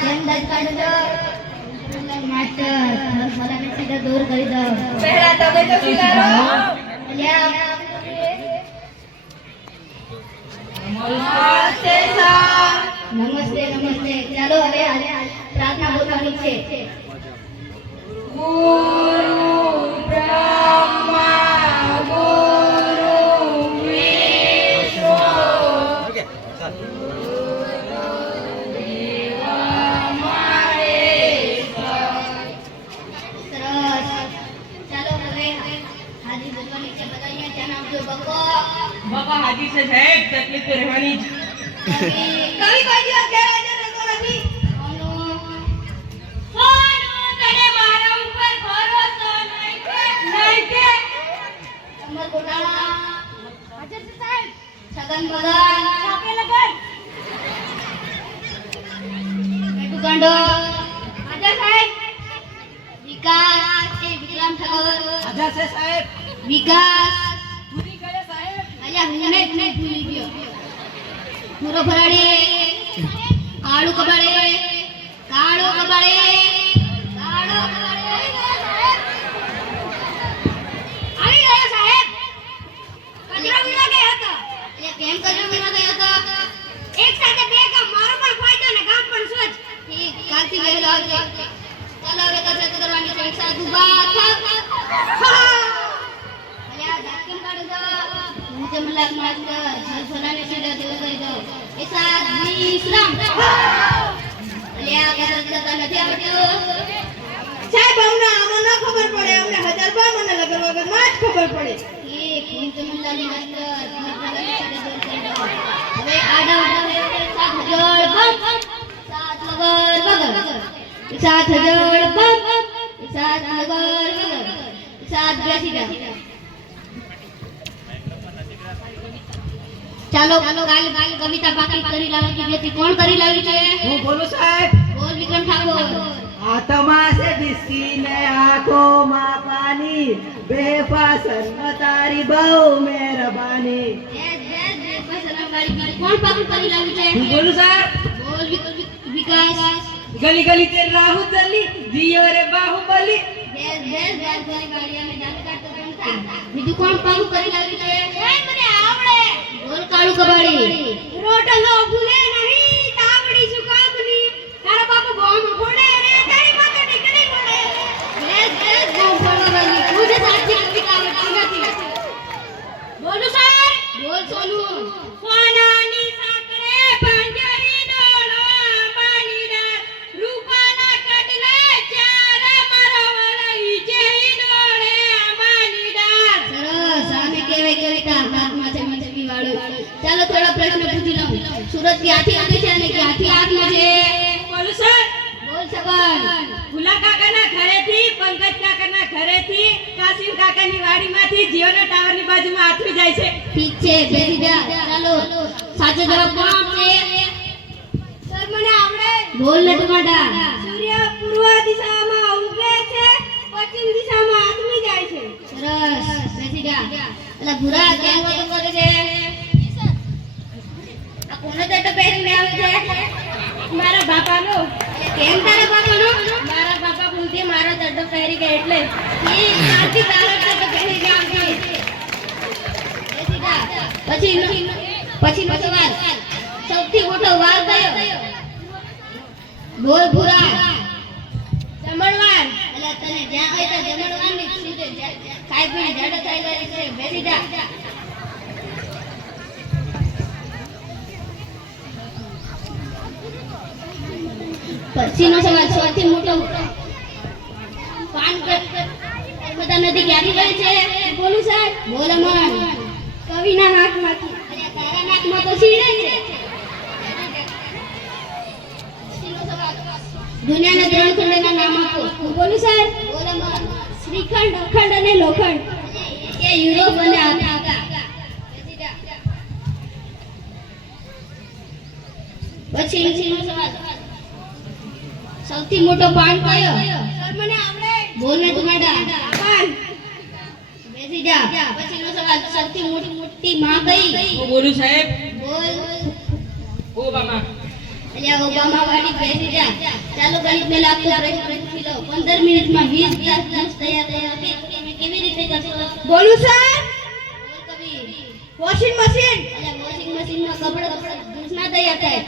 કેમ દસ કાઢો છો માસ્ટર મને સીધા દૂર કરી દો પહેલા તમે તો શીખાડો નમસ્તે નમસ્તે ચાલો હવે પ્રાર્થના બોલવાની છે ગુરુ બ્રહ્મા ગુરુ વિષ્ણુ સરસ ચાલો હવે હાજી બોલવાની છે બધા અહીંયા ધ્યાન આપજો बाबा हाजी से साहब तकलीफ तो रहવાની જ કવિ કોઈ દિવસ ગેરહાજર રહેતો નથી સોનું તને મારા ઉપર ભરોસો નહીં કે અમર ગોટાળા હાજર છે સાહેબ છગન બગન છાપે લગન મેટુ ગાંડો હાજર સાહેબ વિકાસ એ વિક્રમ ઠાકોર હાજર છે સાહેબ વિકાસ પૂરી કરે સાહેબ અલ્યા હું નહીં ભૂલી ગયો પૂરો ભરાડી કાળુ કબાડે કાળો કબાડે કાળો કબાડે આવી ગયો સાહેબ કચરો વીણવા ગયો હતો એટલે કેમ કચરો વીણવા ગયો હતો એક સાથે બે કામ મારો પણ ફાયદો ને ગામ પણ સ્વચ્છ ઠીક કાલથી વહેલો આવજે ચાલો હવે કસરત કરવાની છે એક સાથે ઊભા થા અલ્યા દાંત કેમ કાઢો છો હું જમલાક માસ્ટર જલફલાને સીધા દૂર કરી દો એક સાથ વિશ્રામ અલ્યા કસરત કરતા નથી આવડતું સાહેબ અમને આમાં ન ખબર પડે અમને 1000 મને લગન વગરમાં જ ખબર પડે ઠીક હું જમલાની માસ્ટર જલફલાને સીધા દૂર કરી દો હવે આડા સાત હજળ બમ સાત લગર બગર સાત હજળ બમ સાત લગર બગર સાત બેસી જા ચાલો કાલ કવિતા બાકી કરી લાવી હતી કોણ કરી લાવી છે હું બોલું સાહેબ બોલ વિક્રમ ઠાકોર હાથમાં છે બિસ્કી ને આંખોમાં પાણી બેફાસન તારી બહુ મહેરબાની કોણ પાકું કરી લાવી છે હું બોલું સાહેબ બોલ વિકાસ ગલી ગલી તે રાહુ ચલી જીઓ રે બાહુબલી બીજું કોણ પાકું કરી લાવી છે મને આવડે બોલ કાળુ કબાડી રોટલો ભૂલે નહીં તાવડી સુકામની તારા બાપુ ગોમ ફોડે રે તારી માતા નીકળી પડે તુજે સાચી કવિતા આવડતી નથી બોલું સાહેબ બોલ સોનુ સોનાની સાકરે પાંજરી દોડો માનીરા રૂપાના કડલા ચાર મારો વળઈ જેઈ દોડે માનીરા સરસ આને કહેવાય કવિતા હાથમાં છે મચકી વાળું ચાલો થોડા પ્રશ્ન પૂછી લઉં સુરત ક્યાંથી આવે છે અને ક્યાંથી આત્મા છે બોલું સર બોલ સબન ભુલા કાકાના ઘરેથી પંકજ કાકાના ઘરેથી કાસિમ કાકાની વાડીમાંથી જીઓના ટાવરની બાજુમાં આથમી જાય છે ઠીક છે બેસી જા ચાલો સાચો જવાબ કોણ આપશે સર મને આવડે બોલ લટમાડા સૂર્ય પૂર્વ દિશામાં ઉગે છે પશ્ચિમ દિશામાં આથમી જાય છે સરસ બેસી જા એટલે ભૂરા કેમ વાતો કરે છે આ કોનો ચટ્ટો પહેરીને આવે છે મારા બાપાનો કેમ તારા બાપાનો મારા બાપા ભૂલથી મારો ચડ્ડો પહેરી ગયા એટલે ઈ સાચી તારો ચટ્ટો પહેરીને આવશે બેસી જા પછીનો સવાલ સૌથી મોટો વાર કયો બોલ ભૂરા જમણવાર એટલે તને જ્યાં હોય ત્યાં જમણવાની સીધે ખાઈ પીને જાડો થઈ ગઈ છે બેસી જા પછીનો સવાલ સૌથી મોટો પાન બધા નદી ક્યાંથી વહે છે બોલું સાહેબ બોલ અમન કવિના નાકમાંથી અલ્યા તારા નાકમાં તો સીડે છે પછીનો સવાલ દુનિયાના 3 ખંડના નામ આપો હું બોલું સાહેબ બોલ અમન શ્રીખંડ અખંડ અને લોખંડ કે યુરોપ અને આફ્રિકા બેસી જા પછીનો સવાલ સૌથી મોટો પાન કયો સર મને આવડે બોલ ને તુમાડા પાન બેસી જા પછીનો સવાલ સૌથી મોટી માં કઈ હું બોલું સાહેબ બોલ ઓ બાબા અલ્યા ઓબામા વાળી બેસી જા. ચાલો ગણિત મેં લાગતો પ્રશ્ન પૂછી લો. 15 મિનિટમાં 20 ગ્લાસ જ્યુસ તૈયાર થઈ હતી. તમે કેવી રીતે કરશો? બોલું સર. બોલ કબીર. Washing machine. અલ્યા વોશિંગ મશીનમાં કપડાં જ્યુસ ના તૈયાર થાય.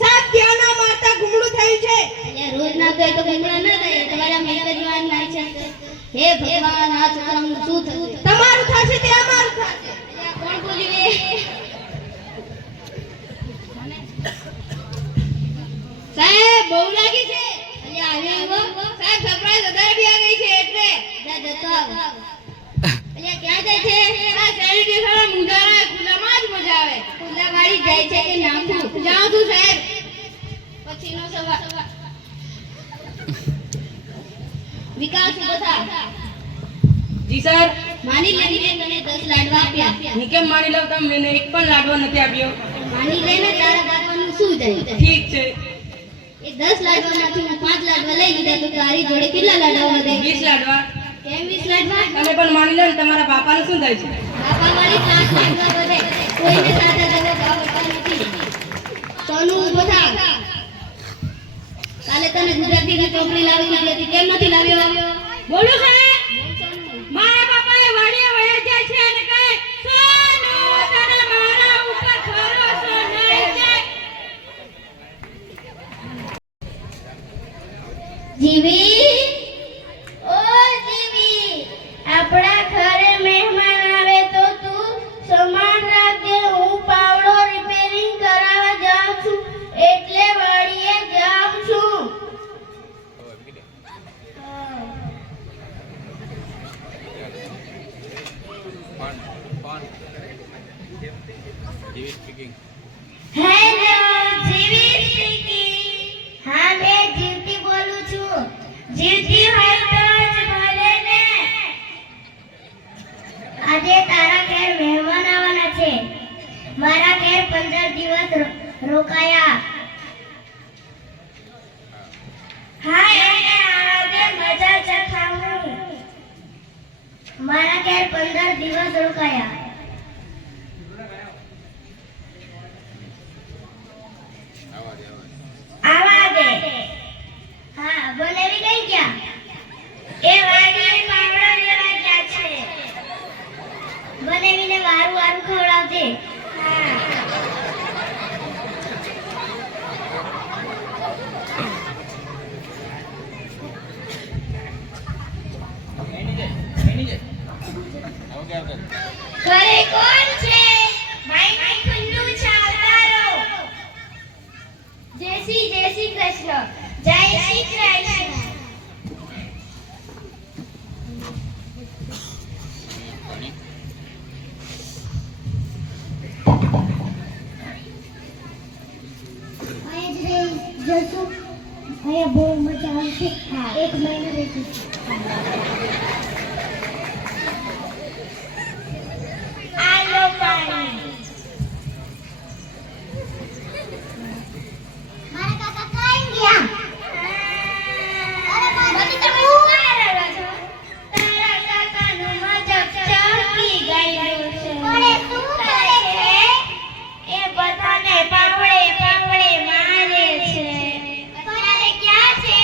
સાહેબ ત્યાં ના મારતા ગુમડું થયું છે. અલ્યા રોજ ના થાય તો ગુમડા ના થાય. તમારા મેનેજમેન્ટ ના છે. હે ભગવાન આ છોકરાનું શું થયું? તમારું થશે તે અમારું થશે. અલ્યા કોણ બોલી રે? સાહેબ બહુ લાગી છે. અલ્યા આવ્યો સાહેબ સરપ્રાઈઝ વધારે બી આ ગઈ છે એટલે જા જતો આવ. અલ્યા ક્યાં જાય છે? આ સેનિટેશન મુંજારા ખુલ્લામાં જ મજા આવે. ખુલ્લા વાળી જાય છે કે નાખું? જાઉં છું સાહેબ. પછીનો સવાલ. વિકાસ બધા જી સર. માની લે તને 10 લાડવા આપ્યા. હું કેમ માની લઉં? તમે મને એક પણ લાડવો નથી આપ્યો. માની લે ને તારા બાપાનું શું જાય? ઠીક છે. એ 10 લાડવામાંથી હું 5 લાડવા લઈ લીધા તો તારી જોડે કેટલા લાડવા વધે? 20 લાડવા. કેમ 20 લાડવા? તમે પણ માની લો ને તમારા બાપાનું શું થાય છે? બાપા વાળી 5 લાડવા વધે. કોઈને સાદા દવા ભાવતા નથી. સોનું ઉભો થા. કાલે તને ગુજરાતીની ચોપડી લાવી દીધી હતી. કેમ નથી લાવ્યો? બોલું સાહેબ. બોલ સોનું. મારા બાપાએ વાડીએ વયા જાય છે અને કહે સોનું તને મારા ઉપર ભરોસો નહીં છે. જીવી ઓ જીવી, આપણા ઘરે મહેમાન આવે તો તું સમાન રાખજે. હું પાવડો રિપેરિંગ કરાવવા જાઉં છું એટલે વાડીએ જાઉં છું. હેલો જીવી સ્પીકિંગ. હા મેં જીવતી બોલું છું. જીવતી હોય તો જ બોલે ને. આજે તારા ઘેર મહેમાન આવવાના છે. મારા ઘેર 15 દિવસ રોકાયા. હા એને આજે મજા ચખાવું. મારા ઘેર 15 દિવસ રોકાયા. આવા દે. હા બોલેવી કઈ ગયા? એ વાડીએ પાવડો લેવા ગયા છે. બોલેવીને વારું વારું ખવડાવજે. હા ઘરે કોણ છે? માઈ ખુલ્લું છે, આવતા રહો. જય શ્રી કૃષ્ણ. જય શ્રી કૃષ્ણ. અહીંયા બહુ મજા આવશે. હા 1 મહિનો રહેશું. આલો પાણી. મારા કાકા કાઈ ગયા? અરે બાબા તમે શું કરો છો? તારા કાકાનું મજાક ચમકી ગયું છે. પણ એ શું કરે છે? એ બધાને પાવડે મારે છે. અત્યારે ક્યાં છે?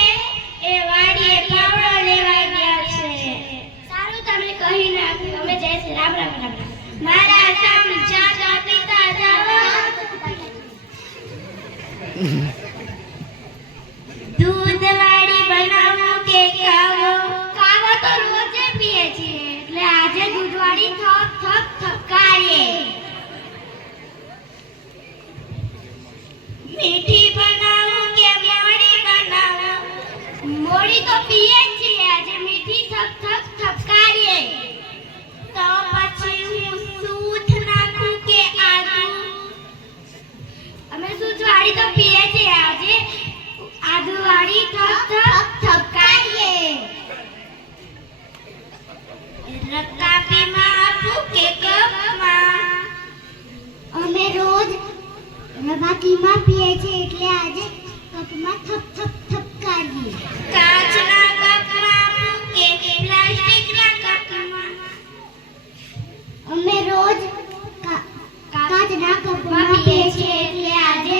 એ વાડીએ પાવડો લેવા ગયા છે. સારું તમે કહી નાખ્યું. અમે જય શ્રી રામ. મારા સામે ચા પીતા જાઓ. દૂધ વાળી બનાવો કે કાવો? કાવો તો રોજે પીએ છીએ એટલે આજે દૂધ વાળી થપકારીએ. મીઠી બનાવો કે મોળી બનાવો? મોળી તો પીએ છીએ આજે મીઠી થપકારીએ. તો પછી હું સૂઠ નાખું કે આદુ? અમે સૂઠ વાળી તો પીએ છીએ આજે આદુ વાળી થપકારીએ. રકાબીમાં આપું કે કપમાં? અમે રોજ રકાબીમાં પીએ છીએ એટલે આજે કપમાં થપકારીએ. કાચના કપમાં આપું કે પ્લાસ્ટિકના કપમાં? અમે રોજ કાચના કપમાં પીએ છીએ એટલે આજે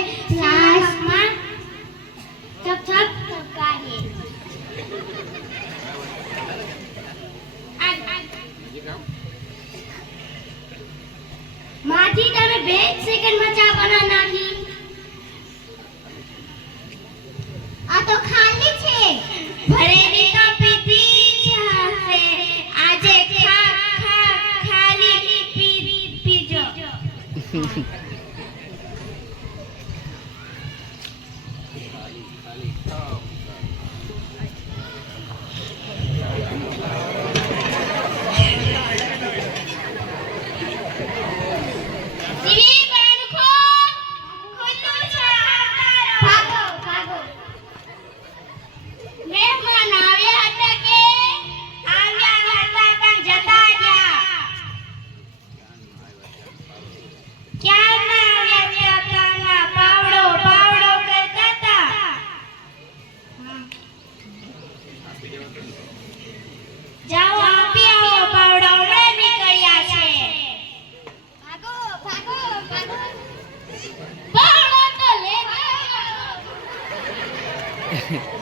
છે